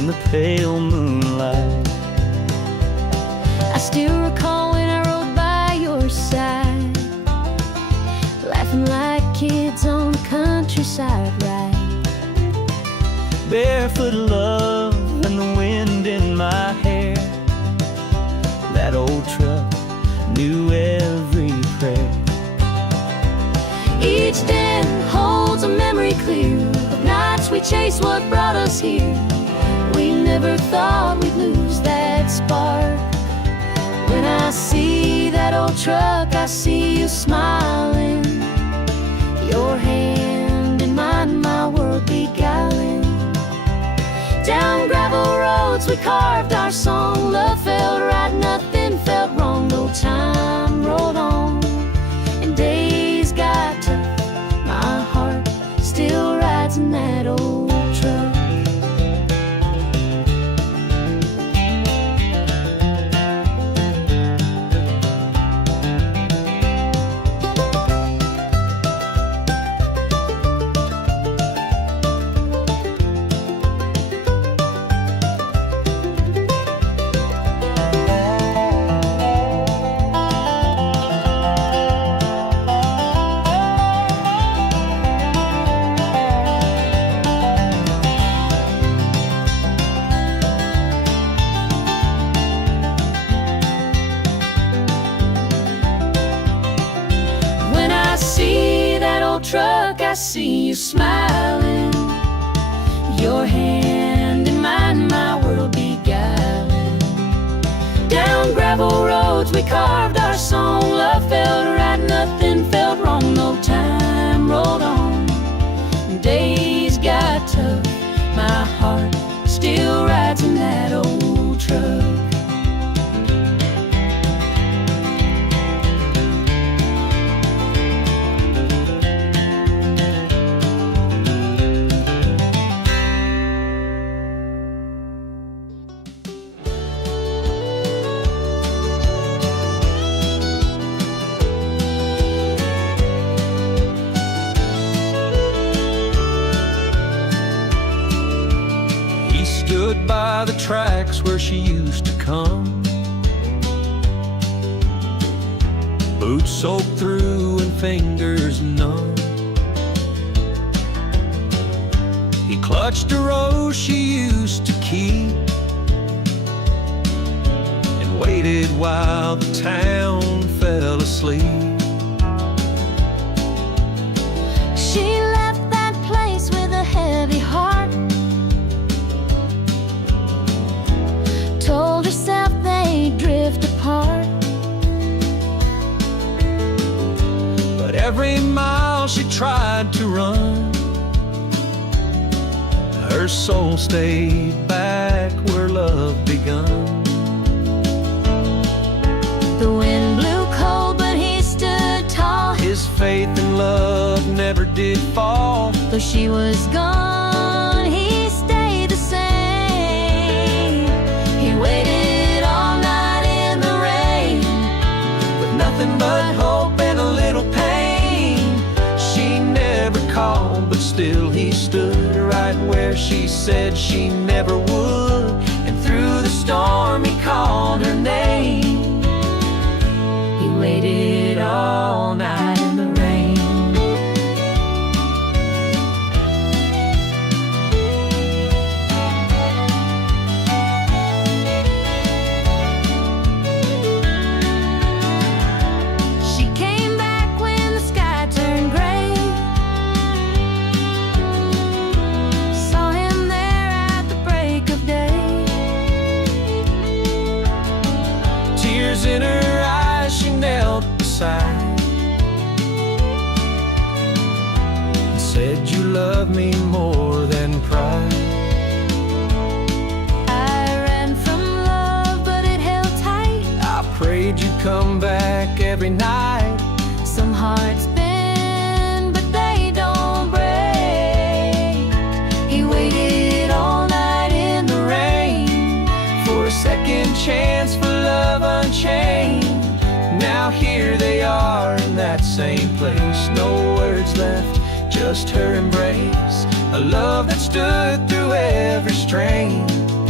in the pale moonlight. I still recall when I rode by your side, laughing like kids on the countryside ride. Barefoot love and the wind in my hair. That old truck knew every prayer. Each den holds a memory clear of nights we chased what brought us here. We never thought we'd lose that spark. When I see that old truck, I see you smiling, your hand in mine, my world beguiling. Down gravel roads we carved our song. Love felt right, nothing felt wrong. No time rolled on and days got tough. My heart still rides in that old truck. Truck, I see you smiling, your hand in mine, my world beguiling. Down gravel roads we carved our song. Love felt right, nothing felt wrong. No time rolled on and days got tough. My heart still rides in that old truck. Stood by the tracks where she used to come, boots soaked through and fingers numb. He clutched a rose she used to keep and waited while the town fell asleep. She left that place with a heavy heart, told herself they'd drift apart. But every mile she tried to run, her soul stayed back where love begun. The wind blew cold, but he stood tall. His faith in love never did fall. Though she was gone, he stayed the same. He waited all night in the rain, With nothing but hope and a little pain. She never called, but still he stood right where she said she never would. And through the storm he called her name. he waited all night in the rain. She came back when the sky turned gray, saw him there at the break of day. Tears in her eyes, she knelt beside and said, "You love me more than pride." I ran from love, but it held tight. I prayed you'd come back every night. Some hearts bend, but they don't break. He waited all night in the rain For a second chance, for love unchained. Now here they are in that same place. No words left, just her embrace. A love that stood through every strain.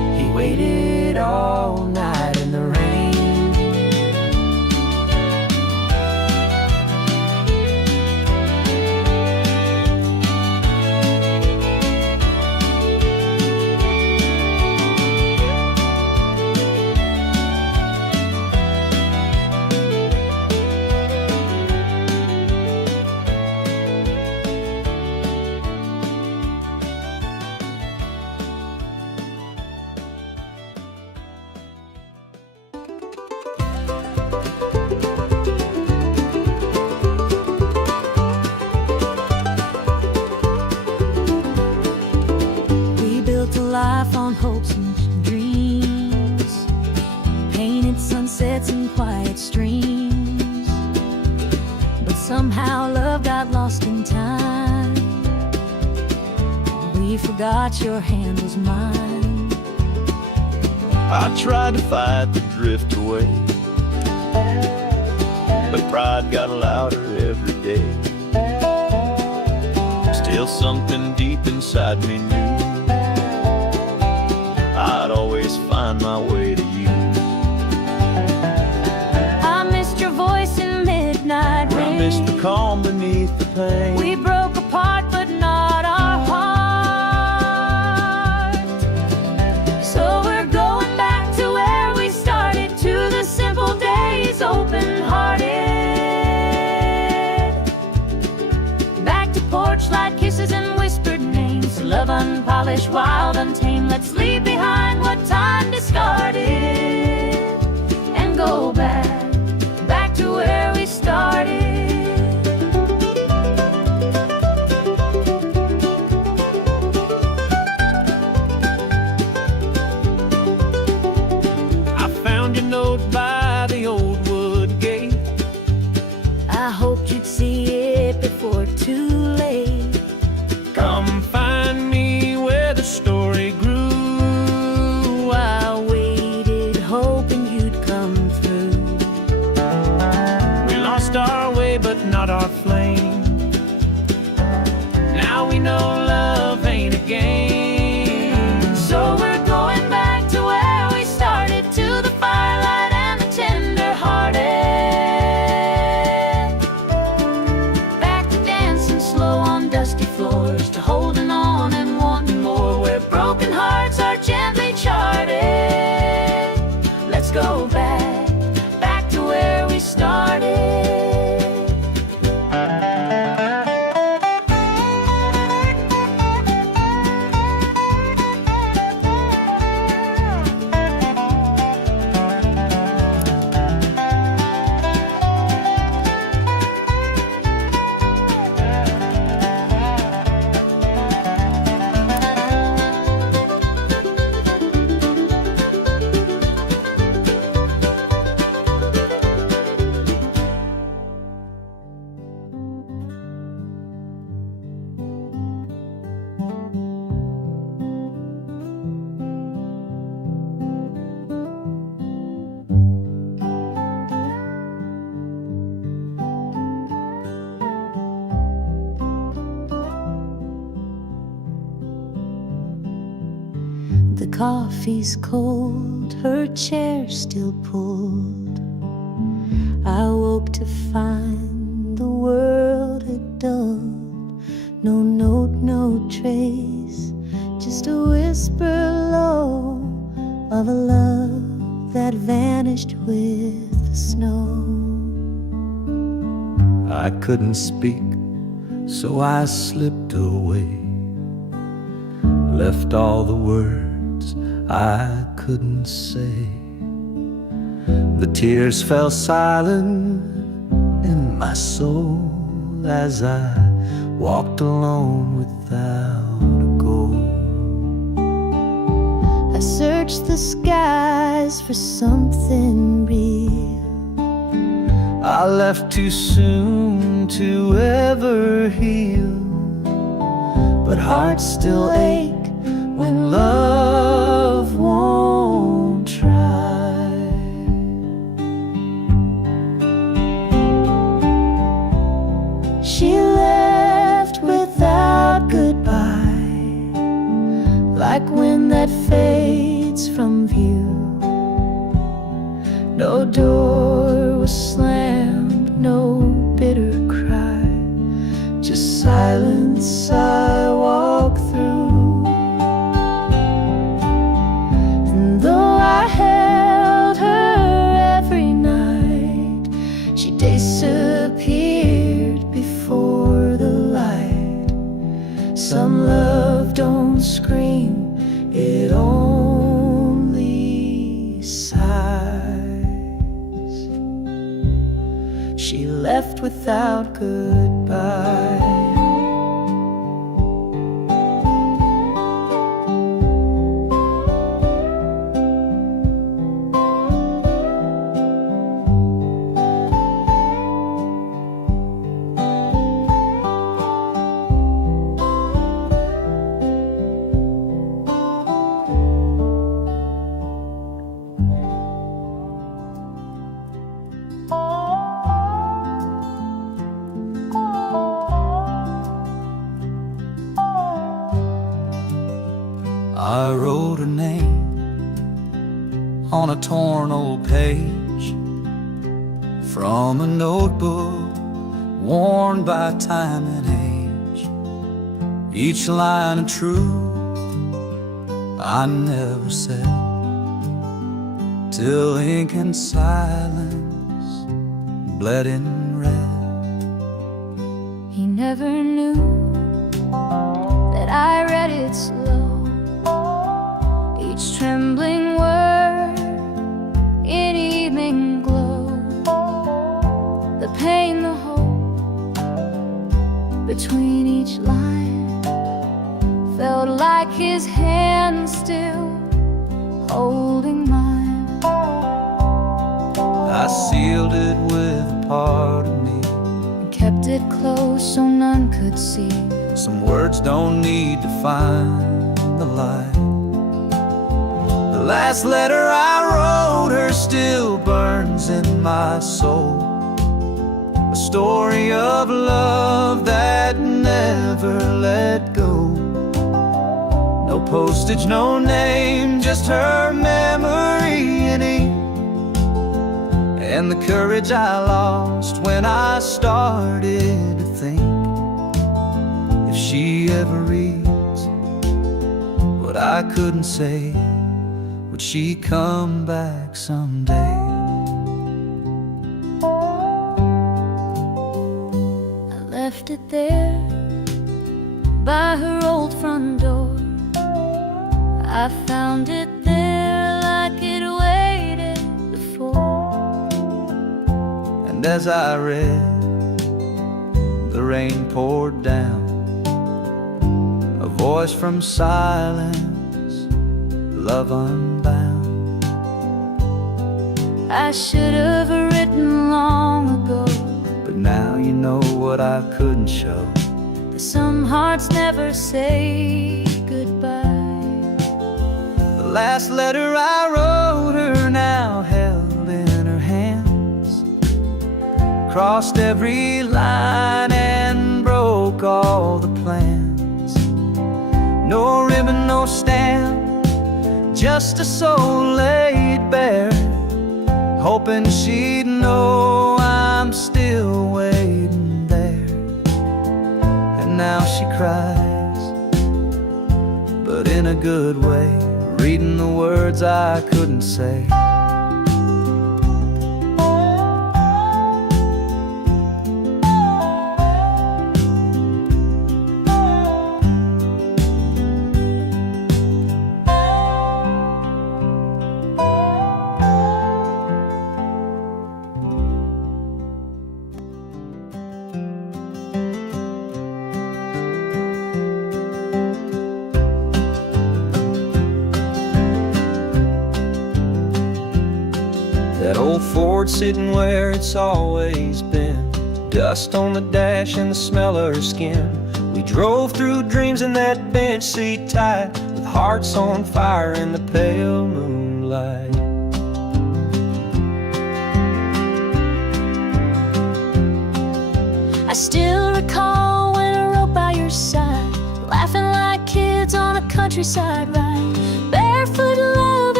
waited all night in the rain. Life on hopes and dreams, painted sunsets and quiet streams, but somehow love got lost in time. We forgot your hand was mine. I tried to fight the drift away, but pride got louder every day. Still something deep inside me knew I'd always find my way to you. I missed your voice in midnight rain. I missed the calm beneath the pain. We broke apart, but not our heart. So we're going back to where we started, to the simple days, open-hearted. Back to porch light kisses and whispered names, love unpolished, wild, untamed. Let's leave behind what time discarded and go back to where we started. I found your note by the old wood gate. I hoped you'd see it before too late. Come find me where the story grew. I waited, hoping you'd come through. We lost our way, but not our flame. Now we know love ain't a game. So we're going back to where we started, to the firelight and the tender-hearted. Back to dancing slow on dusty floors, to holding on and wanting more, where broken hearts are gently charted. Let's go back to where we started. The coffee's cold, her chair still pulled. I woke to find the world had dulled. No note, no trace, just a whisper low of a love that vanished with the snow. I couldn't speak, so I slipped away, left all the words I couldn't say. The tears fell silent in my soul as I walked alone without a goal. I searched the skies for something real. I left too soon to ever heal, but hearts still ache when love won't try. She left without goodbye, like wind that fades streets from view. No door was slammed, no bitter cry, just silence I walk through. And though I held her every night, she disappeared before the light. Some love don't scream, it only sighs. She left without goodbye. I wrote her name on a torn old page from a notebook worn by time and age. Each line of truth I never said, till ink and silence bled in red. He never knew that I read it slow, each trembling word in evening glow. The pain, the hope between each line felt like his hand still holding mine. I sealed it with a part of me And kept it close so none could see. Some words don't need to find the light. The last letter I wrote her still burns in my soul, a story of love that never let go. No postage, no name, just her memory in ink, and the courage I lost when I started to think, if she ever reads what I couldn't say, would she come back someday? I left it there by her old front door. I found it there like it waited before. And as I read, the rain poured down, a voice from silence, love unbound. I should have written long ago, but now you know what I couldn't show. that some hearts never say goodbye. The last letter I wrote her now held in her hands, crossed every line and broke all the plans. No ribbon, no stamp, just a soul laid bare, hoping she'd know I'm still waiting there. And now she cries, but in a good way, reading the words I couldn't say. That old Ford sitting where it's always been, dust on the dash and the smell of her skin. We drove through dreams in that bench seat tight, with hearts on fire in the pale moonlight. I still recall when I rode by your side, laughing like kids on a countryside ride, barefoot love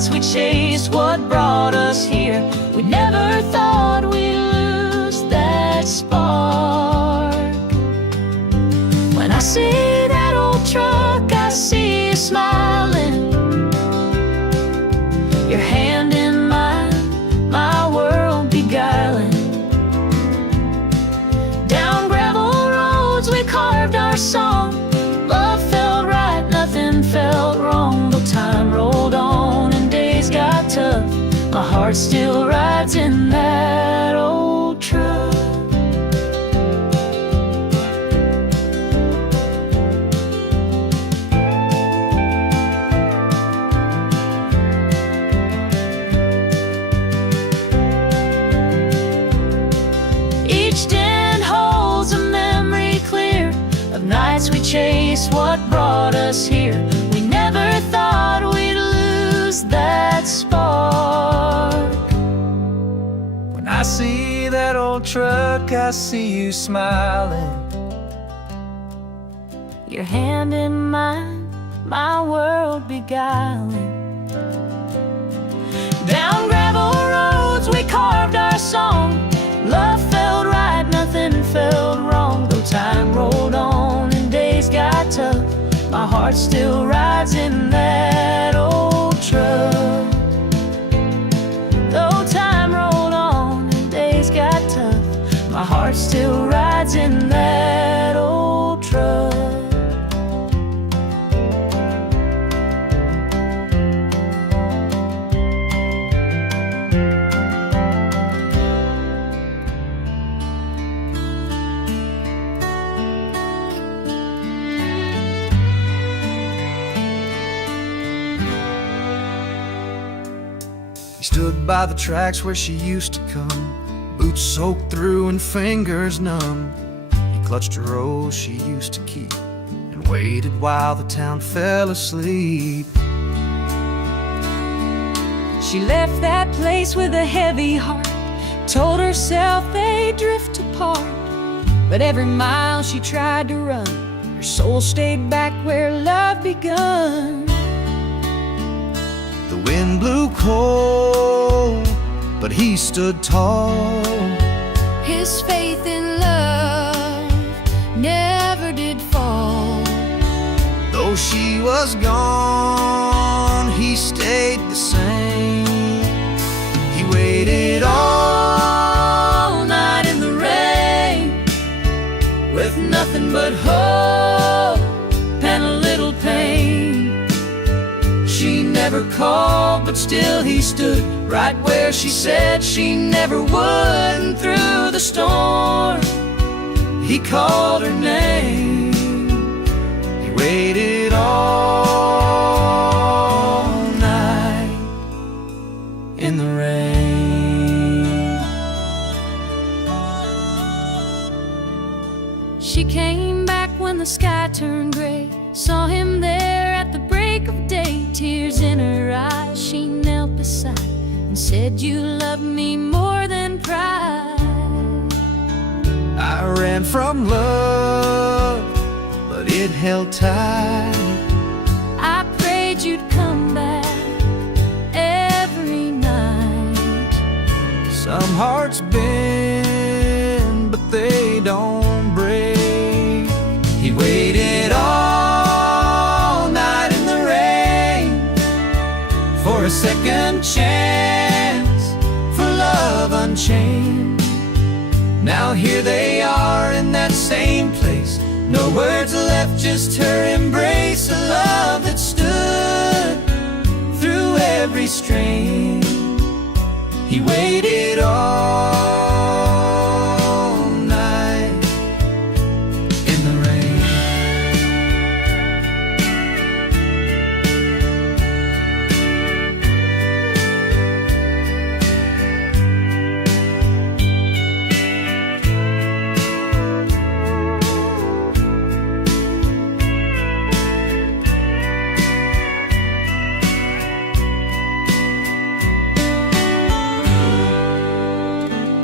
nights we chased what brought us here. We never thought we'd lose that spark. When I see that old truck, I see you smiling, your hand in mine, my world beguiling. Down gravel roads we carved our song. Love felt right, nothing felt wrong. Though time rolled on and days got tough, my heart still rides in that old truck. Each den holds a memory clear of nights we chased what brought us here. We never thought we'd lose that spark. When I see that old truck, I see you smiling, Your hand in mine, my world beguiling. Down gravel roads we carved our song. Love felt right, nothing felt wrong. Though time rolled on and days got tough, my heart still rides in that old truck. Though time rolled on and days got tough, my heart still rides in that old truck. He stood by the tracks where she used to come, boots soaked through and fingers numb. He clutched a rose she used to keep and waited while the town fell asleep. She left that place with a heavy heart, told herself they'd drift apart. But every mile she tried to run, her soul stayed back where love begun. The wind blew cold, but he stood tall. His faith in love never did fall. Though she was gone, he stayed the same. He waited all night in the rain, with nothing but hope and a little pain. She never called, but still he stood right where she said she never would. And through the storm, he called her name. He waited all night in the rain. She came back when the sky turned gray, saw him there at the break of day. Tears in her eyes, she knelt beside and said, "You love me more than pride." I ran from love, but it held tight. I prayed you'd come back every night. Some hearts bend, but they don't break. He waited all night in the rain for a second chance, for love unchained. Now here they are in that same place, no words left, just her embrace. A love that stood through every strain. He waited all night in the rain.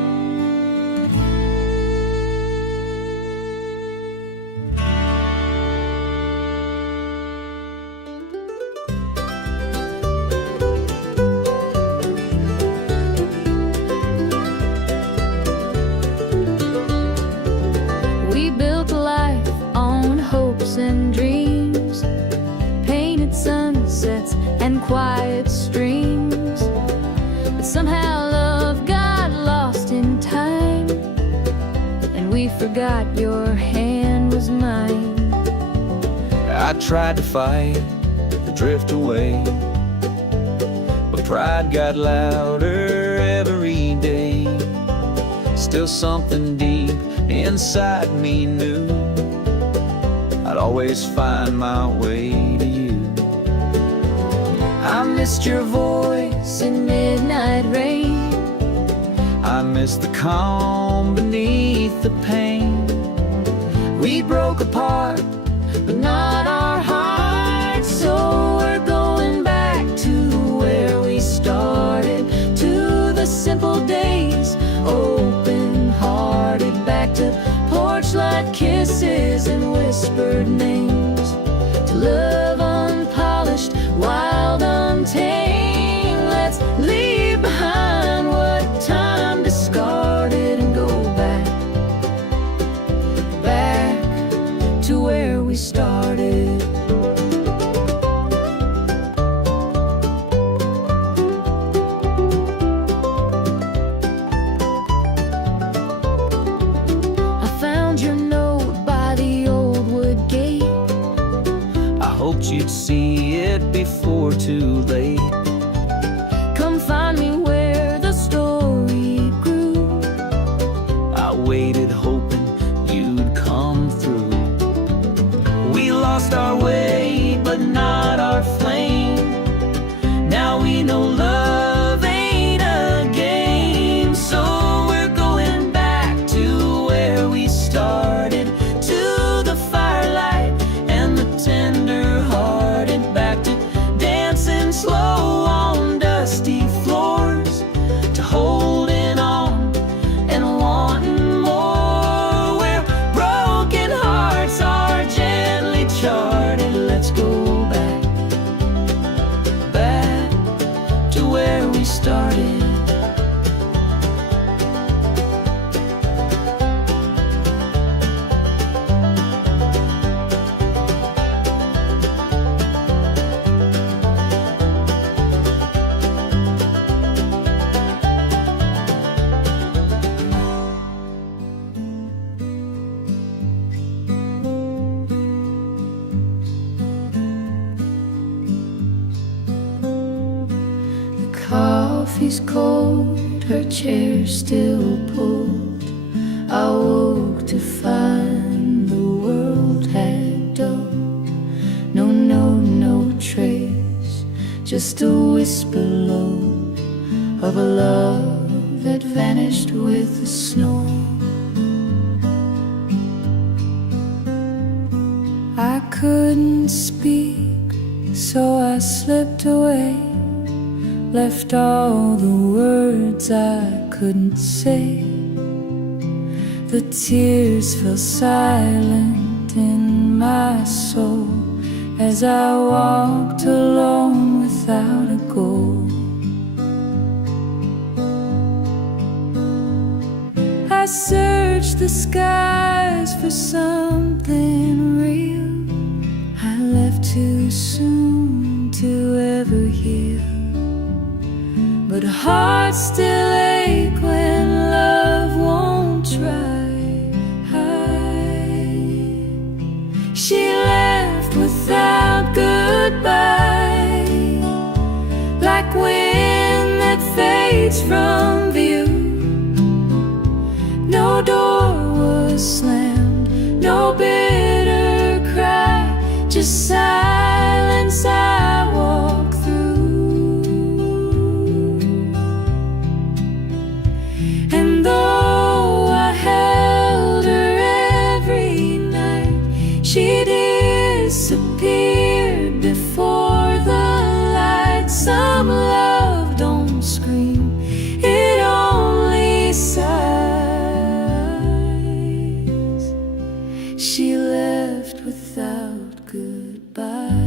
Somehow love got lost in time, and we forgot your hand was mine. I tried to fight the drift away, but pride got louder every day. Still something deep inside me knew I'd always find my way to you. I missed your voice in midnight rain. I missed the calm beneath the pain. We broke apart, but not our hearts. So we're going back to where we started, to the simple days, open-hearted. Back to porch light kisses and whispered names, to love unpolished, wild, untamed. Let's leave behind what time discarded and go back, back to where we started. I found your note by the old wood gate. I hoped you'd see it before too late. Come find me where the story grew. I waited hoping you'd come through. We lost our way, but not our flame. Now we know love ain't a game. So we're going back to where we started, to the firelight and the tender-hearted. Back to dancing slow on dusty floors, to holding on and wanting more, where broken hearts are gently charted. Let's go back, back to where we started. Coffee's cold, her chair still pulled. I woke to find the world had dulled. No note, no trace, just a whisper low of a love that vanished with the snow. I couldn't speak, so I slipped away, left all the words I couldn't say. The tears fell silent in my soul as I walked alone without a goal. I searched the skies for something real. I left too soon to ever heal, but hearts still ache when love won't try. She left without goodbye, like wind that fades from view. No door was slammed, no bitter cry, just silence I walk through. And though I held her every night, she disappeared before the light. Some love don't scream, it only sighs. She left without goodbye.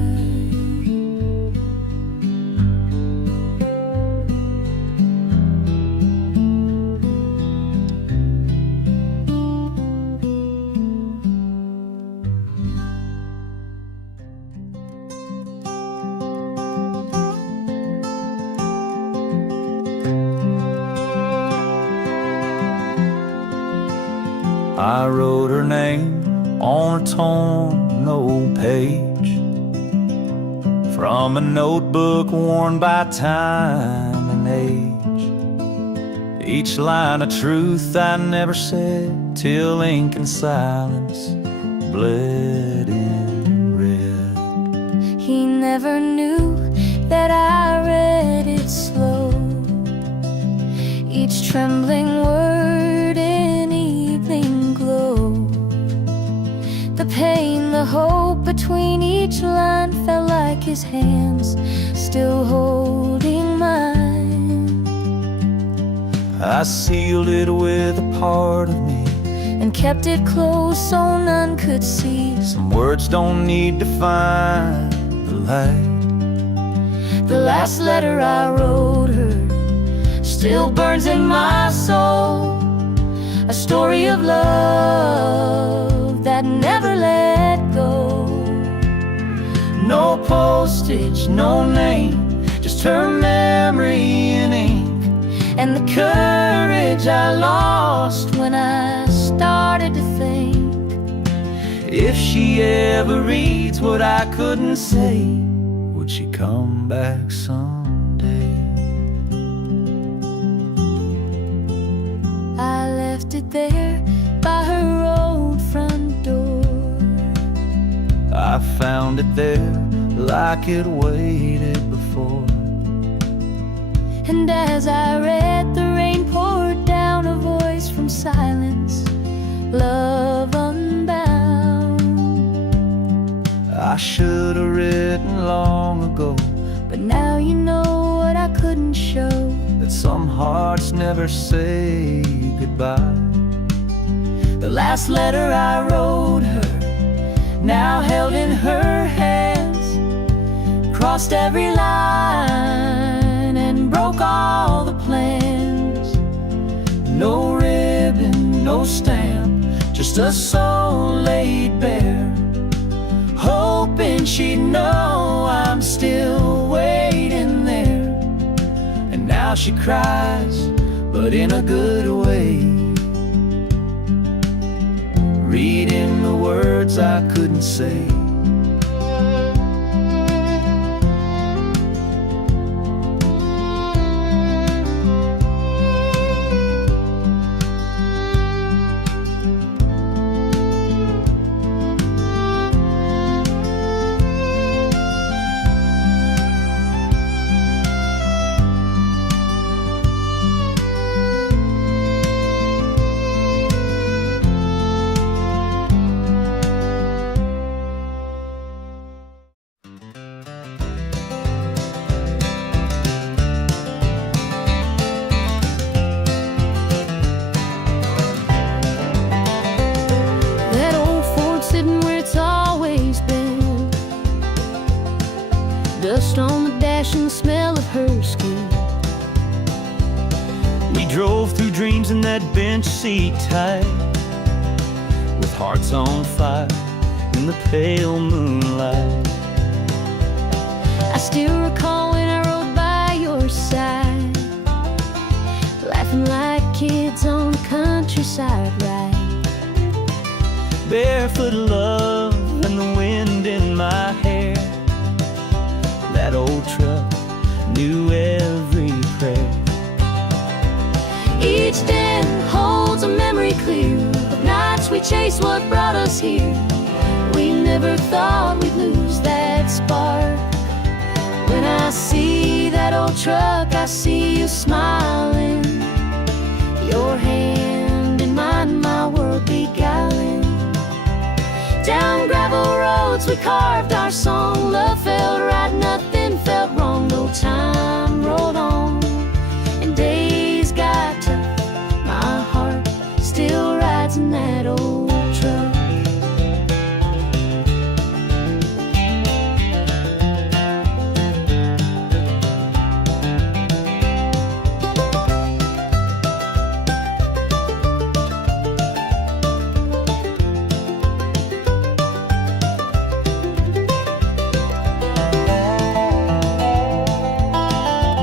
I wrote her name on a torn old page from a notebook worn by time and age. Each line a truth I never said till ink and silence bled in red. He never knew that I read it slow, each trembling word in evening glow. The pain, the hope between each line felt like his hands still holding mine. I sealed it with a part of me and kept it close so none could see. Some words don't need to find the light. The last letter I wrote her still burns in my soul, a story of love that never let go. No postage, no name, just her memory in ink, and the courage I lost when I started to think, if she ever reads what I couldn't say, would she come back someday? I left it there by her old front door. I found it there like it waited before. And as I read, the rain poured down, a voice from silence, love unbound. I should have written long ago, but now you know what I couldn't show, that some hearts never say goodbye. The last letter I wrote her, now held in her hands, crossed every line and broke all the plans. No ribbon, no stamp, just a soul laid bare, hoping she'd know I'm still waiting there. And now she cries, but in a good way, reading the words I couldn't say. Dust on the dash and the smell of her skin. We drove through dreams in that bench seat tight, with hearts on fire in the pale moonlight. I still recall when I rode by your side, laughing like kids on the countryside ride. Barefoot love and the wind in my hair. That old truck knew every prayer. Each den holds a memory clear of nights we chased what brought us here. We never thought we'd lose that spark. When I see that old truck, I see you smiling, your hand in mine, my world beguiling. Down gravel roads we carved our song. Love felt right, nothing felt wrong. No time rolled on and days got tough. My heart still rides in that old truck.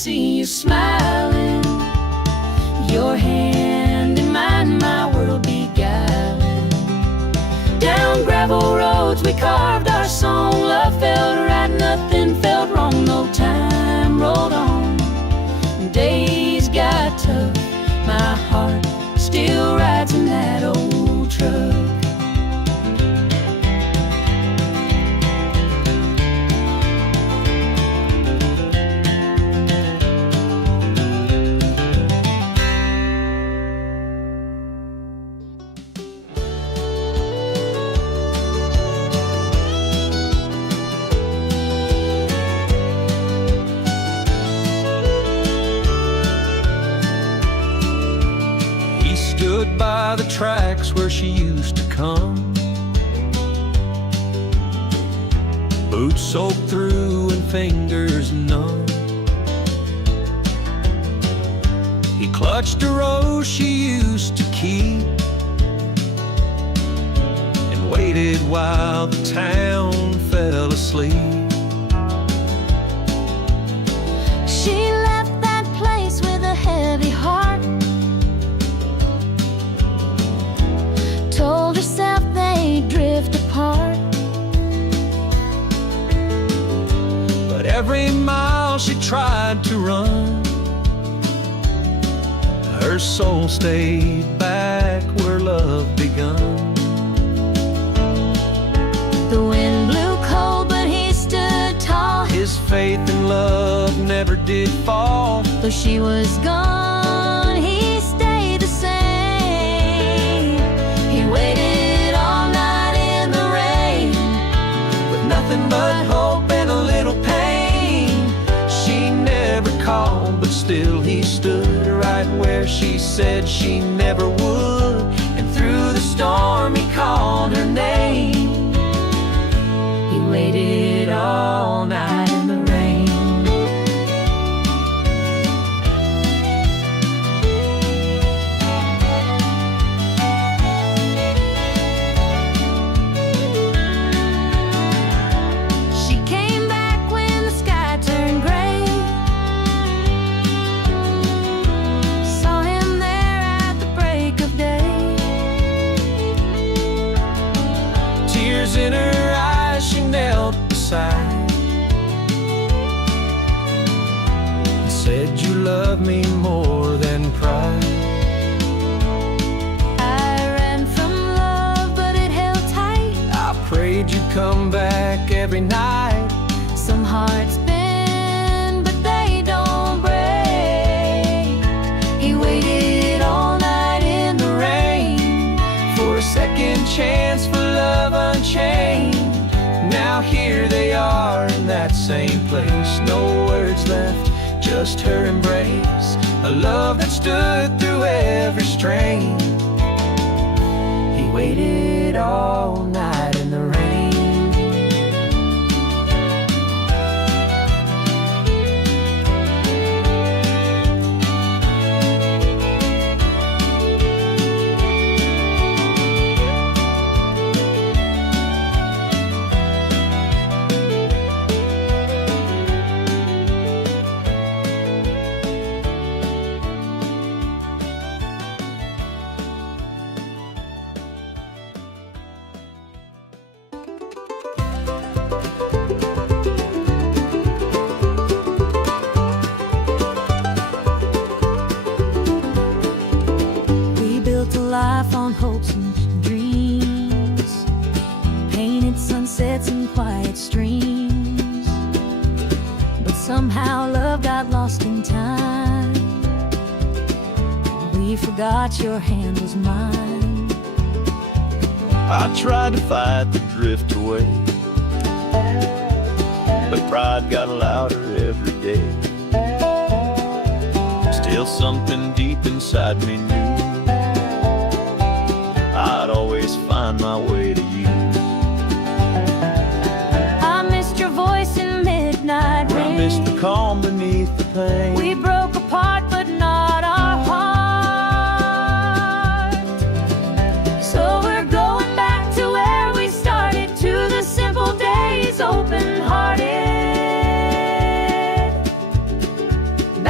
see you smiling, your hand in mine, my world beguiling. Down gravel roads we carved our song, love felt right, nothing felt wrong, no time rolled on. Days got tough, my heart still rides in that old truck. Stood by the tracks where she used to come, boots soaked through and fingers numb. He clutched a rose she used to keep and waited while the town fell asleep. She left that place with a heavy heart, told herself they'd drift apart. But every mile she tried to run, her soul stayed back where love begun. The wind blew cold, but he stood tall. His faith in love never did fall. Though she was gone, he stayed the same. He waited all night in the rain, With nothing but hope and a little pain. She never called, but still he stood right where she said she never would. And through the storm he called her name. he waited all night in the rain. She came back when the sky turned gray, saw him there at the break of day. Tears in her eyes, she knelt beside and said, "You love me more than pride." I ran from love, but it held tight. I prayed you'd come back every night. Some hearts bend, but they don't break. He waited all night in the rain For a second chance for love unchained. Now here they are in that same place. No words left, just her embrace. A love that stood through every strain. He waited all night in the rain. We built a life on hopes and dreams, painted sunsets and quiet streams. But somehow love got lost in time. We forgot your hand was mine. I tried to fight the drift away, but pride got louder every day. Still something deep inside me knew I'd always find my way to you. I missed your voice in midnight I rain. missed the calm beneath the pain. We broke apart, but not our heart. So we're going back to where we started, to the simple days, open-hearted.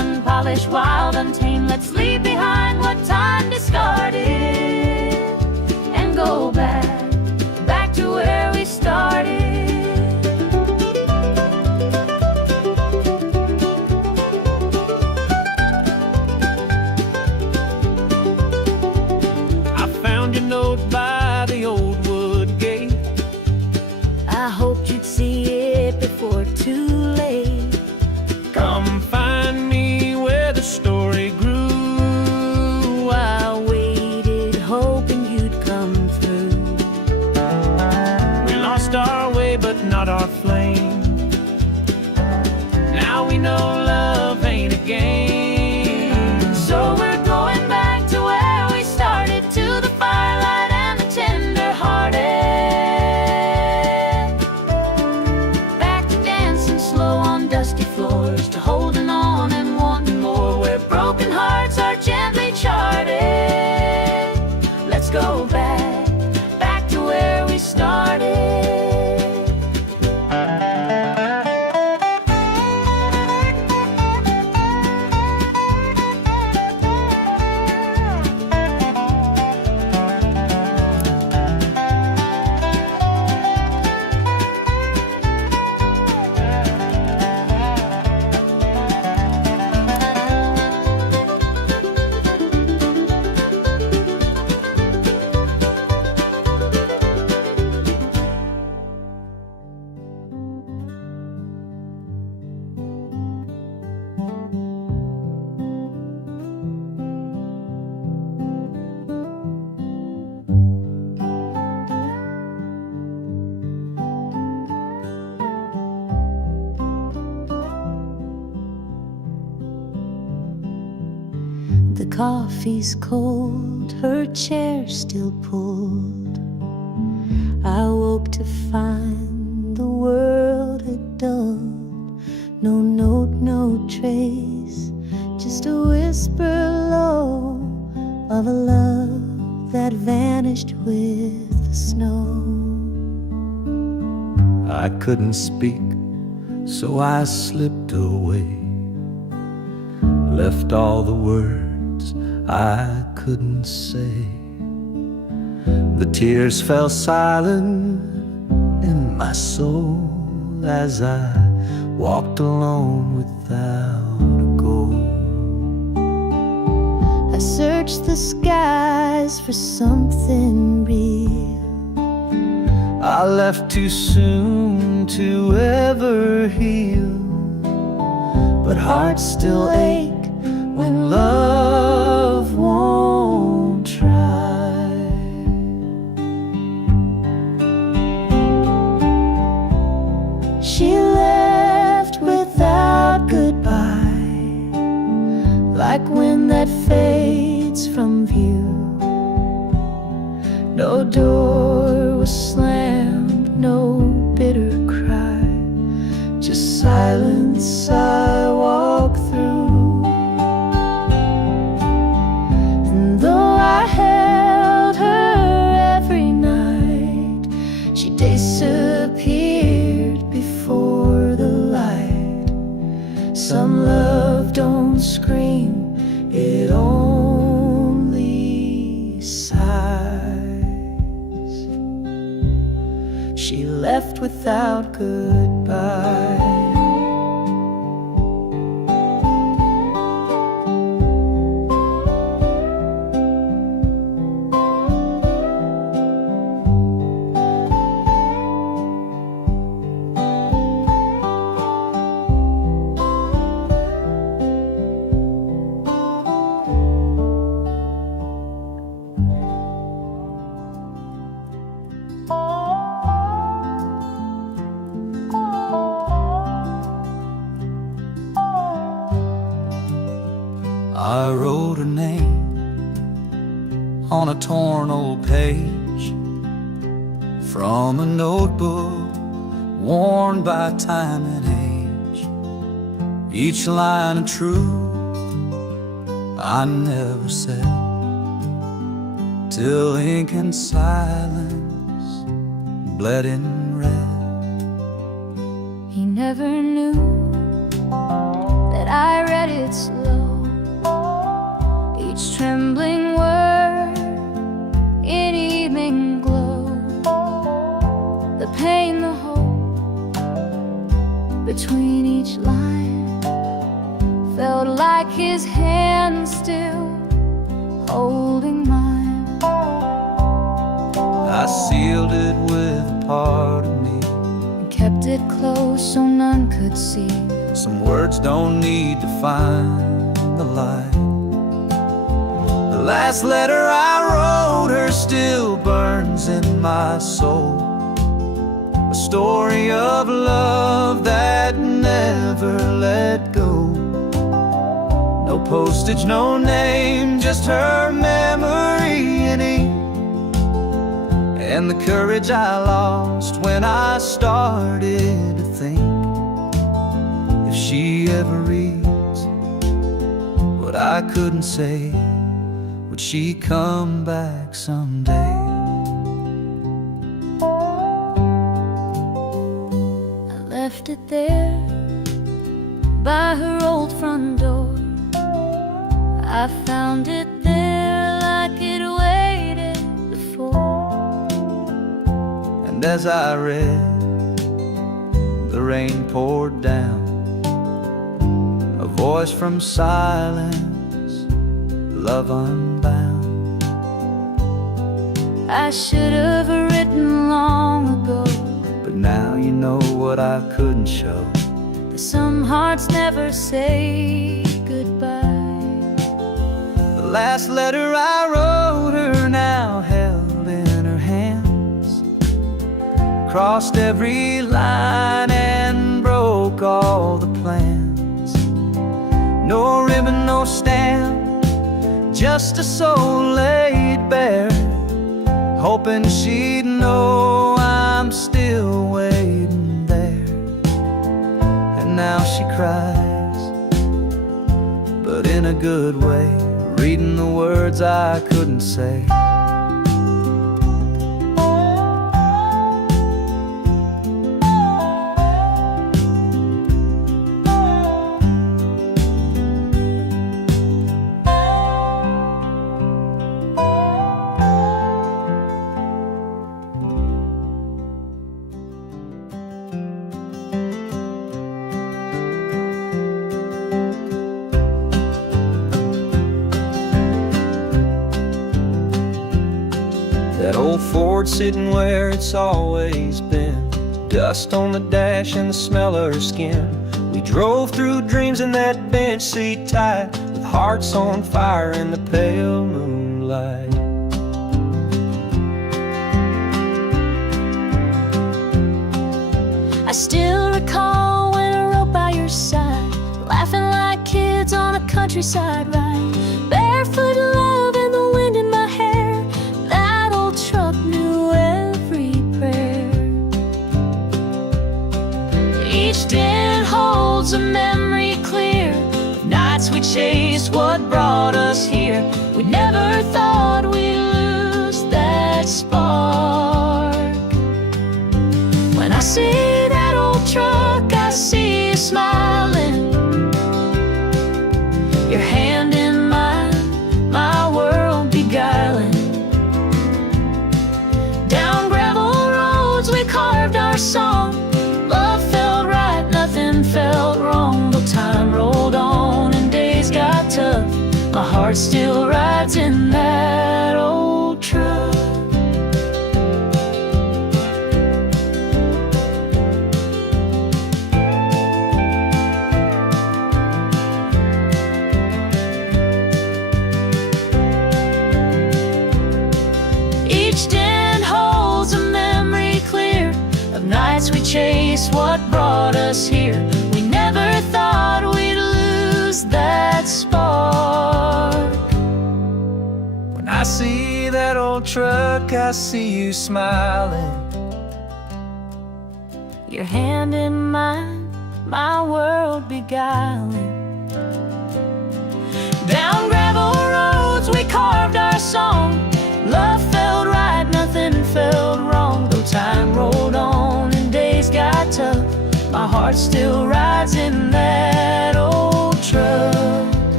unpolished, wild, untamed. Let's leave behind what time discarded and go back to where we started. I found your note by the old wood gate. I hoped you'd see it before too late. Come find me where the story grew. I waited, hoping you'd come through. We lost our way, but not our flame. Now we know love ain't a game. So we're going back to where we started, to the firelight and the tender-hearted. Back to dancing slow on dusty floors, to holding on and wanting more, where broken hearts are gently charted. Let's go back to where we started. The coffee's cold, her chair still pulled. I woke to find the world had dulled. No note, no trace, just a whisper low of a love that vanished with the snow. I couldn't speak, so I slipped away, left all the words I couldn't say. The tears fell silent in my soul as I walked alone without a goal. I searched the skies for something real. I left too soon to ever heal, but hearts still ache when love won't try. She left without goodbye, like wind that fades from view. No door was slammed, no bitter cry, just silence I walk through. And though I held her every night, she disappeared before the light. Some love don't scream, it only sighs. She left without goodbye. I wrote her name on a torn old page from a notebook worn by time and age. Each line of truth I never said, till ink and silence bled in red. He never knew that I read it it slow, each trembling word in evening glow. The pain, the hope between each line felt like his hand still holding mine. I sealed it with a part of me, And kept it close so none could see. some words don't need to find the light. The last letter I wrote her still burns in my soul, a story of love that never let go. No postage, no name, just her memory in ink, and the courage I lost when I started to think, if she ever reads what I couldn't say, would she come back someday? I left it there by her old front door. I found it there like it waited before. And as I read, the rain poured down, a voice from silence, love unbound. I should have written long ago, But now you know what I couldn't show. that some hearts never say goodbye. The last letter I wrote her now held in her hands, crossed every line and broke all the plans. No ribbon, no stamp, just a soul laid bare, hoping she'd know I'm still waiting there. And now she cries, but in a good way, reading the words I couldn't say. That old Ford sitting where it's always been, dust on the dash and the smell of her skin. We drove through dreams in that bench seat tight, with hearts on fire in the pale moonlight. I still recall when I rode by your side, laughing like kids on a countryside ride, barefoot love and the wind in my hair. That old truck knew every prayer. Each dent holds a memory clear of nights we chased what brought us here. We never thought we'd lose that spark. When I see that old truck, I see you smiling, your hand in mine, my world beguiling. Down gravel roads we carved our song, love felt right, nothing felt wrong. But time rolled on and days got tough, my heart still rides in that old truck. Each dent holds a memory clear of nights we chased what brought us here. We never thought we'd lose that spark. When I see that old truck, I see you smiling, Your hand in mine, my world beguiling. Down gravel roads we carved our song, love felt right, nothing felt wrong. Though time rolled on and days got tough, my heart still rides in that old truck.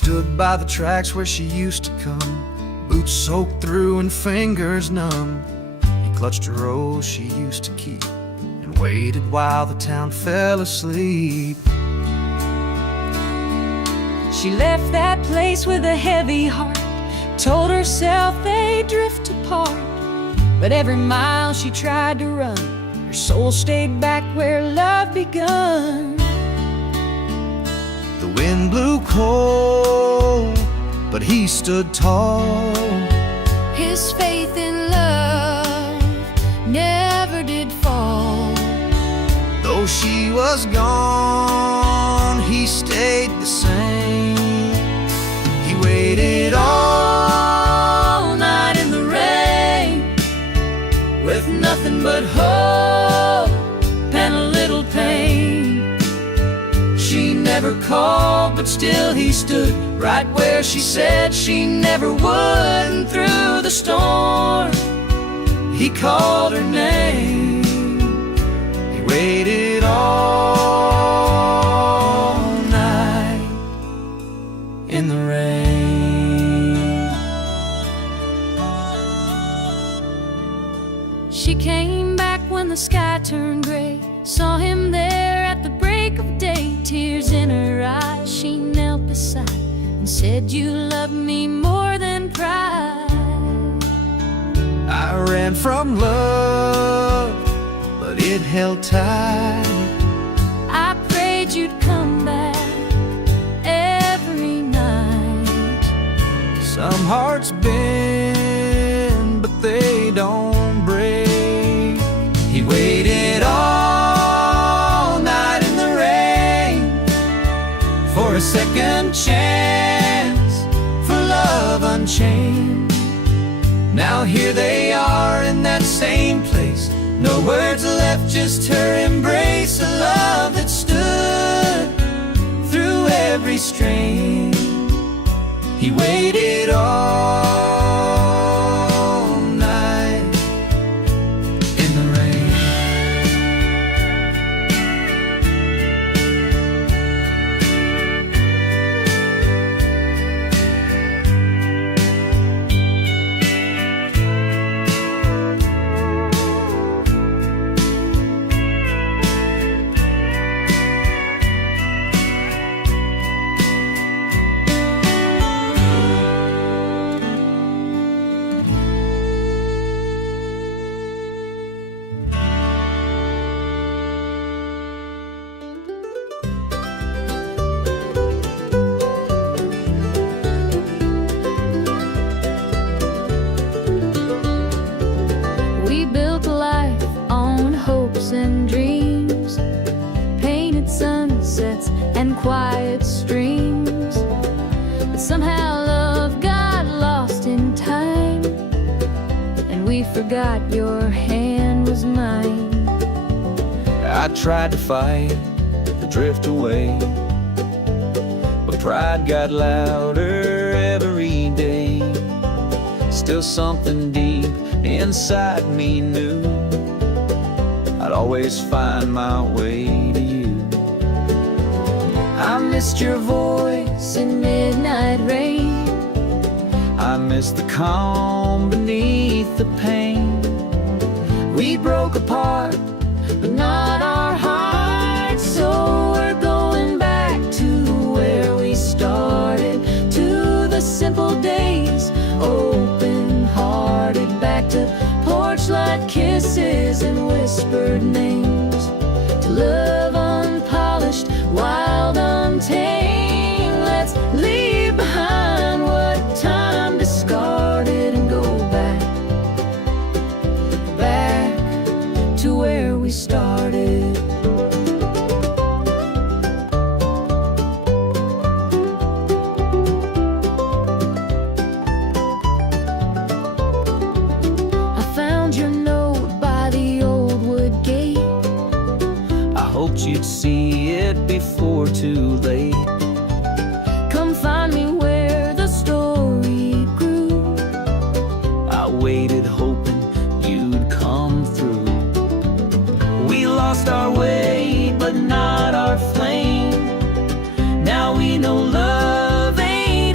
stood by the tracks where she used to come, boots soaked through and fingers numb. He clutched a rose she used to keep and waited while the town fell asleep. She left that place with a heavy heart, told herself they'd drift apart. But every mile she tried to run, her soul stayed back where love begun. The wind blew cold, but he stood tall. His faith in love never did fall. Though she was gone, he stayed the same. He waited all night in the rain, with nothing but hope and a little pain. She never called, but still he stood right where she said she never would. And through the storm, he called her name. He waited all night in the rain. She came back when the sky turned gray, saw him there at the break of day. Tears in her eyes, she knelt beside and said, "You love me more than pride." I ran from love, but it held tight. I prayed you'd come back every night. Some hearts bend, but they don't break. He waited all night in the rain for a second chance, for love unchained. Now here they are in that same place, no words left, just her embrace. A love that stood through every strain. He waited all night in the rain. We built a life on hopes and dreams, painted sunsets and quiet streams. But somehow love got lost in time, and we forgot your hand was mine. I tried to fight the drift away, but pride got louder every day. Still something deep inside me knew I'd always find my way to you. I missed your voice in midnight rain. I missed the calm beneath the pain. We broke apart, but not our hearts. So we're going back to where we started, to the simple days, open-hearted, back to porch light kisses and whispered names, to love unpolished, wild, untamed. Let's leave behind what time discarded and go back, back to where we started. I found your note by the old wood gate. I hoped you'd see it before too late. Come find me where the story grew. I waited hoping you'd come through. We lost our way, but not our flame. Now we know love ain't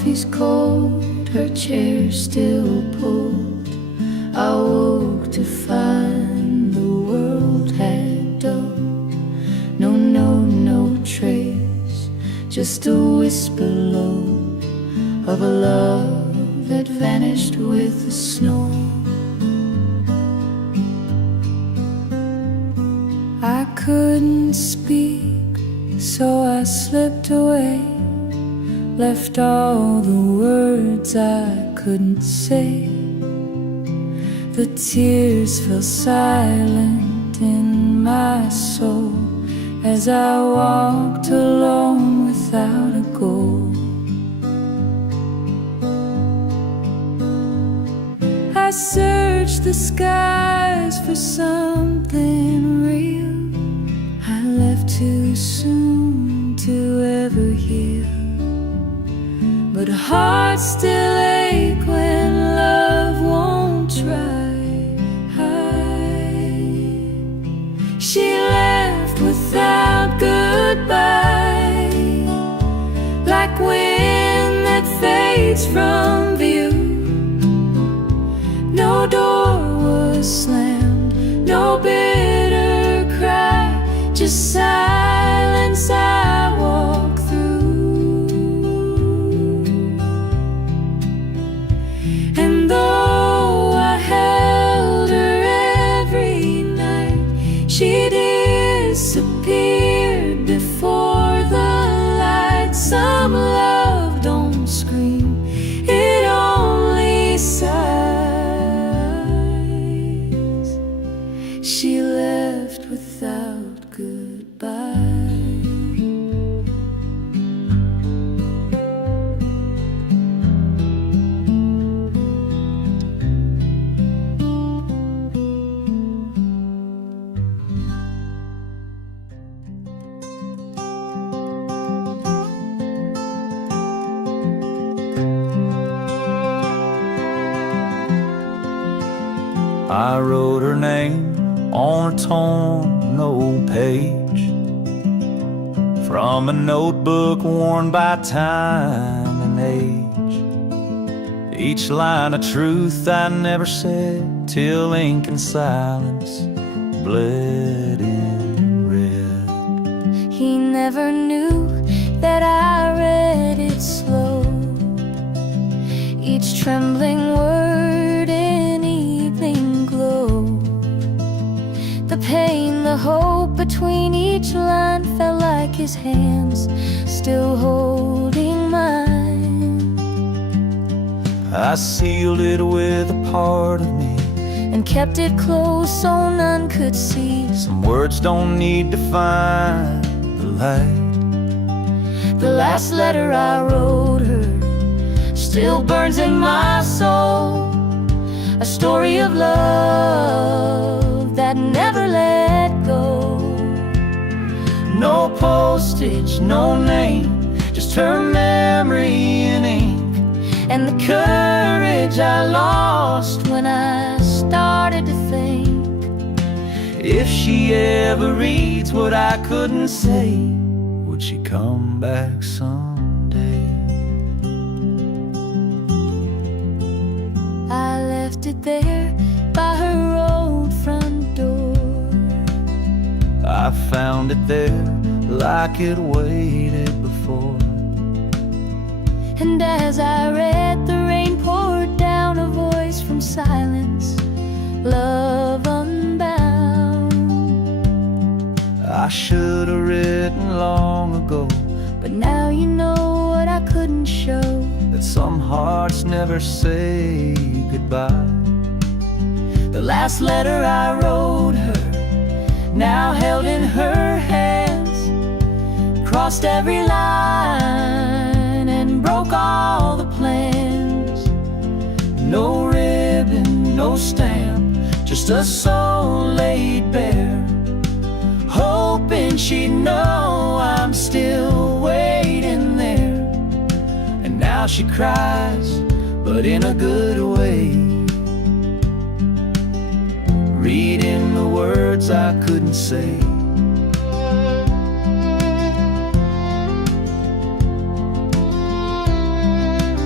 coffee's cold, her chair still pulled. I woke to find the world had dulled. No trace, just a whisper low of a love that vanished with the snow. I couldn't speak, so I slipped away, left all the words I couldn't say. The tears fell silent in my soul as I walked alone without a goal. I searched the skies for something real. I left too soon to ever heal, but hearts still ache when love won't try. She left without goodbye, like wind that fades from view. No door was slammed, no bitter cry, just silence I walk through. And though I held her every night, she disappeared before the light. Some love don't scream, it only sighs. She left without goodbye. I wrote her name on a torn old page from a notebook worn by time and age. Each line a truth I never said till ink and silence bled in red. He never knew that I read it slow, each trembling word in evening glow. The pain, the hope between each line felt like his hands still holding mine. I sealed it with a part of me and kept it close so none could see. Some words don't need to find the light. The last letter I wrote her still burns in my soul, a story of love that never let go. No postage, no name, just her memory in ink, and the courage I lost when I started to think, if she ever reads what I couldn't say, would she come back someday? I left it there by her old front door. I found it there like it waited before. And as I read, the rain poured down, a voice from silence, love unbound. I should have written long ago, but now you know what I couldn't show, that some hearts never say goodbye. The last letter I wrote her, now held in her hands, crossed every line and broke all the plans. No ribbon, no stamp, just a soul laid bare, hoping she'd know I'm still waiting there. And now she cries, but in a good way, reading the words I couldn't say.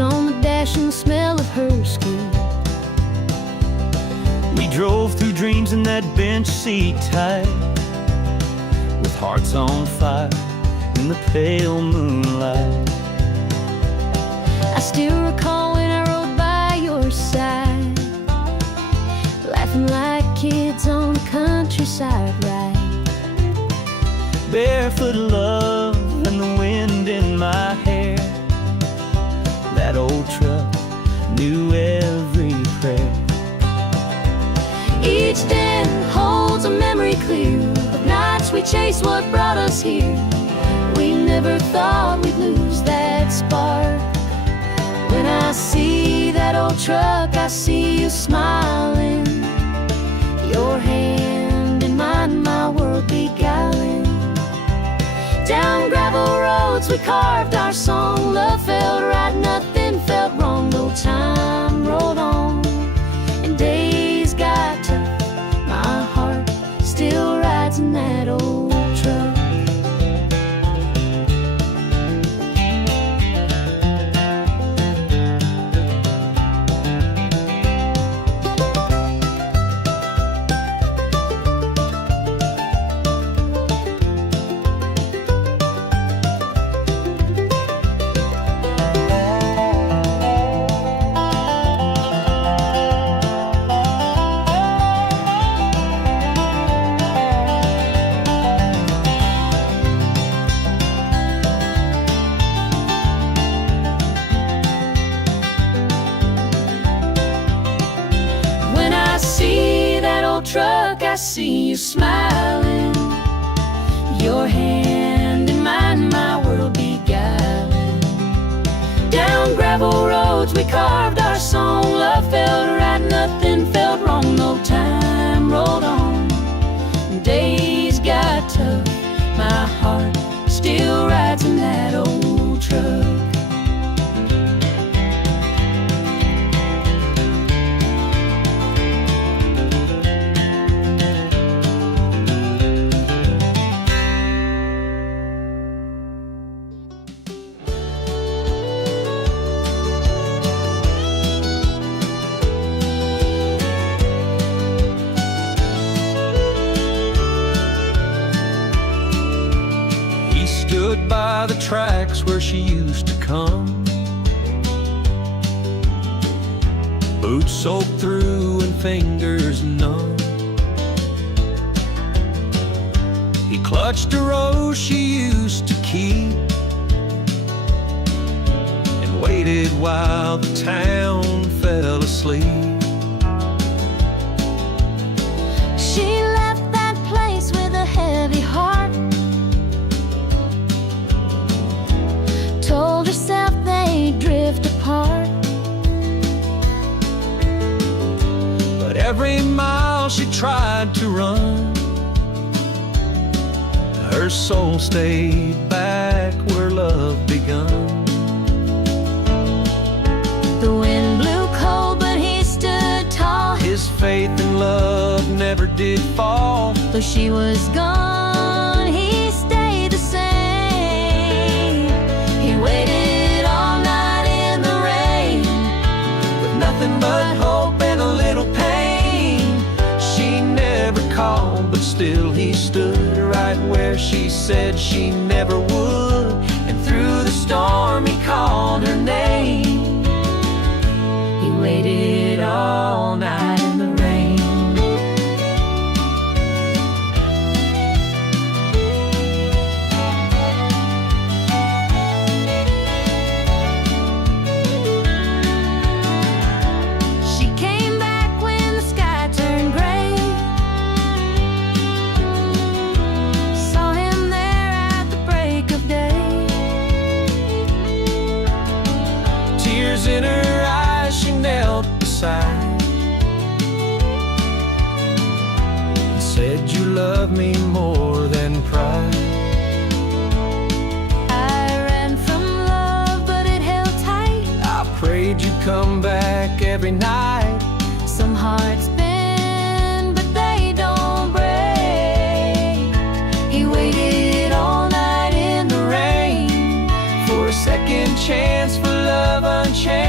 on the dash and the smell of her skin. We drove through dreams in that bench seat tight, with hearts on fire in the pale moonlight. I still recall when I rode by your side, laughing like kids on the countryside ride. Barefoot love and the wind in my hair. That old truck knew every prayer. Each day holds a memory clear of nights we chased what brought us here. We never thought we'd lose that spark. When I see that old truck, I see you smiling, your hand in mine, my world beguiling. Down gravel roads we carved our song. Love felt right, nothing felt wrong. No time rolled on and days got tough. My heart still rides in that old truck. Truck, I see you smiling, your hand in mine, my world beguiling. Down gravel roads we carved our song. Love felt right, nothing felt wrong. No time rolled on, days got tough. My heart still rides in that old truck. Stood by the tracks where she used to come, boots soaked through and fingers numb. He clutched a rose she used to keep and waited while the town fell asleep. She left that place with a heavy heart, told herself they'd drift apart. But every mile she tried to run, her soul stayed back where love begun. The wind blew cold, but he stood tall. His faith in love never did fall. Though she was gone, he stayed the same. He waited all night in the rain, With nothing but hope and a little pain. She never called, but still he stood right where she said she never would. And through the storm he called her name. he waited All night in the rain. She came back when the sky turned gray, saw him there at the break of day. Tears in her eyes, she knelt beside and said, "You love me more than pride." I ran from love, but it held tight. I prayed you'd come back every night. Some hearts bend, but they don't break. He waited all night in the rain For a second chance, for love unchanged.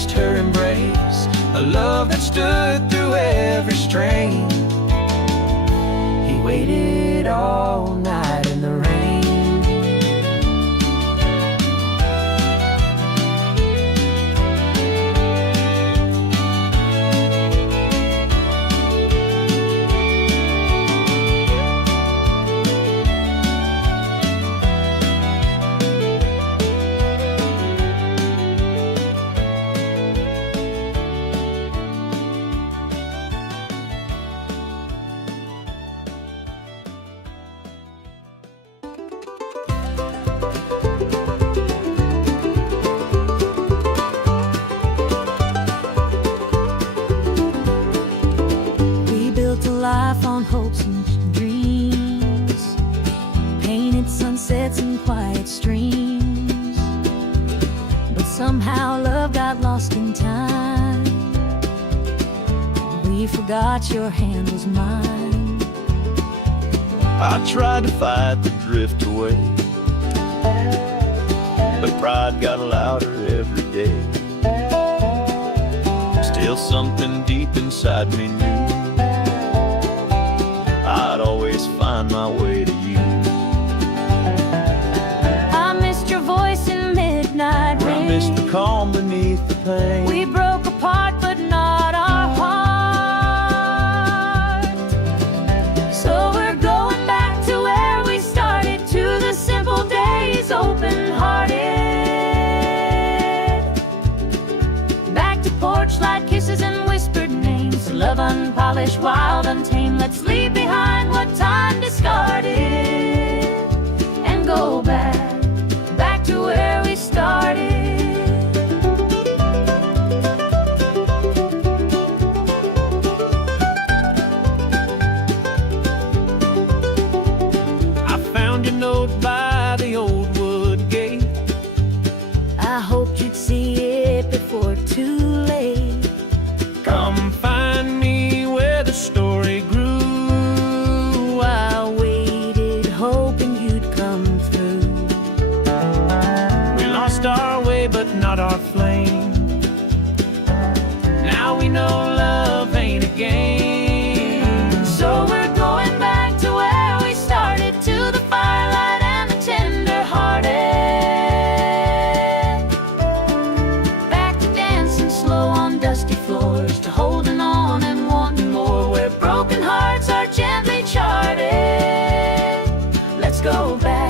just her embrace, a love that stood through every strain. He waited all night in the rain. Life on hopes and dreams, painted sunsets and quiet streams, but somehow love got lost in time. We forgot your hand was mine. I tried to fight the drift away, but pride got louder every day. Still something deep inside me knew I'd always find my way to you. I missed your voice in midnight rain. I missed the calm beneath the pain. We broke apart but not our heart. So we're going back to where we started, to the simple days, open-hearted. Back to porch light kisses and whispered names, love unpolished, wild, untamed. Let's leave behind what time discarded and go back to where we started. I found your note by the old wood gate. I hoped you'd see it before too late. Come find me where the story grew. I waited, hoping you'd come through. We lost our way, but not our flame. Now we know love ain't a game. So we're going back to where we started, to the firelight and the tender-hearted. Back to dancing slow on dusty floors, to holding on and wanting more, where broken hearts are gently charted. Let's go back.